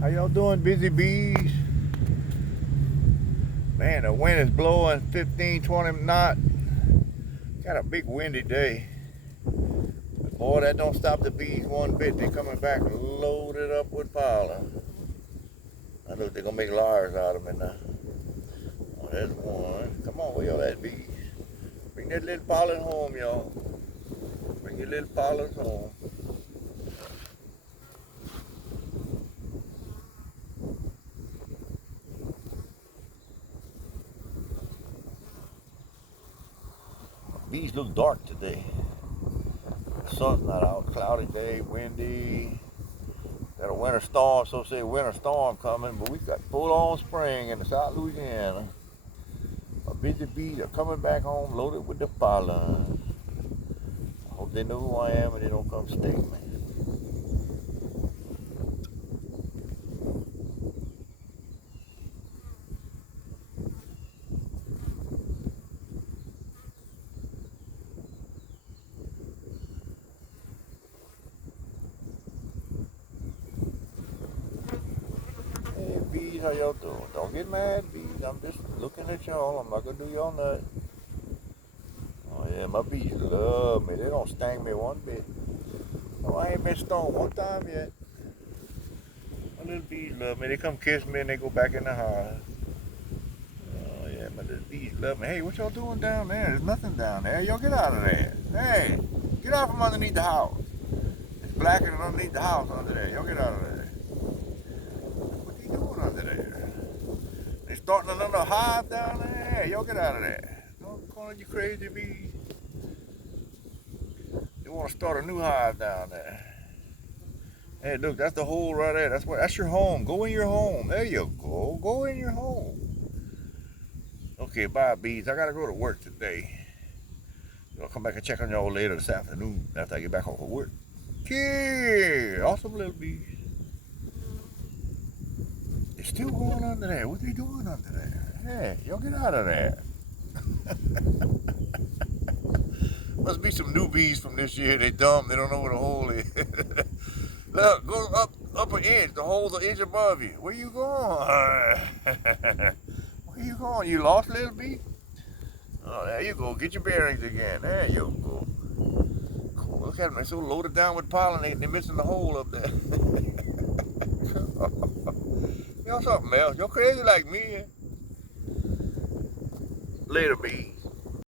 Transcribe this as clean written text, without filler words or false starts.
How y'all doing, busy bees? Man, the wind is blowing 15, 20 knots. Got a big windy day. But boy, that don't stop the bees one bit. They coming back loaded up with pollen. I look, they're gonna make larvae out of them now. Oh, there's one. Come on, where y'all at, bees? Bring that little pollen home, y'all. Bring your little pollen home. Bees look dark today. The sun's not out. Cloudy day, windy. Got a winter storm, so say winter storm coming, but we got full on spring in the South Louisiana. My busy bees are coming back home loaded with the pollen. I hope they know who I am and they don't come sting me. Hey bees, how y'all doing? Don't get mad, bees. I'm just looking at y'all. I'm not gonna do y'all nothing. Oh yeah, my bees love me. They don't sting me one bit. Oh, I ain't been stung one time yet. My little bees love me. They come kiss me and they go back in the hive. Oh yeah, my little bees love me. Hey, what y'all doing down there? There's nothing down there. Y'all get out of there. Hey, get out from underneath the house. It's blacker than underneath the house under there. Y'all get out of there. What are you doing under there? They starting another hive down there. Hey, y'all get out of there. Don't call you crazy bees. They want to start a new hive down there. Hey, look, that's the hole right there. That's your home. Go in your home. There you go. Go in your home. Okay, bye, bees. I gotta go to work today. I'll come back and check on y'all later this afternoon after I get back off of work. Yeah, awesome little bees. They're still going under there. What are they doing under there? Hey, y'all get out of there. Must be some new bees from this year. They dumb. They don't know where the hole is. Look, go up an inch. The hole's an inch above you. Where you going? Where you going? You lost, little bee? Oh, there you go. Get your bearings again. There you go. Cool. Look at them. They're so loaded down with pollen. They're missing the hole up there. Y'all something else. Y'all crazy like me. Later, bee.